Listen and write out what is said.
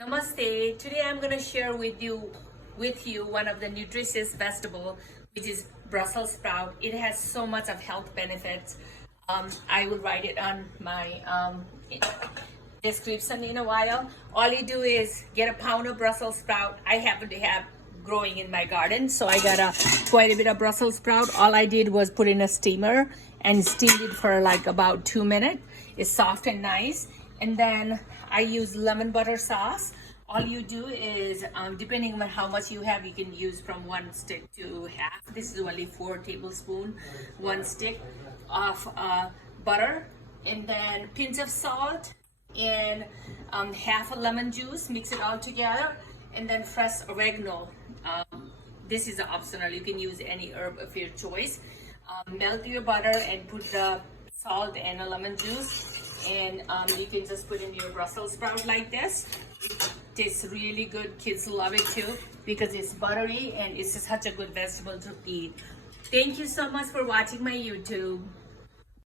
Namaste. Today I'm going to share with you one of the nutritious vegetable, which is Brussels sprout. It has so much of health benefits. I will write it on my description in a while. All you do is get a pound of Brussels sprout. I happen to have growing in my garden, so I got quite a bit of Brussels sprout. All I did was put in a steamer and steamed it for like about 2 minutes. It's soft and nice. And then I use lemon butter sauce. All you do is, depending on how much you have, you can use from 1 stick to half. This is only 4 tablespoons, 1 stick of butter, and then pinch of salt, and half a lemon juice. Mix it all together, and then fresh oregano. This is optional. You can use any herb of your choice. Melt your butter and put the salt and a lemon juice, and you can just put in your Brussels sprout like this. It tastes really good. Kids love it too because it's buttery and it's just such a good vegetable to eat. Thank you so much for watching my YouTube.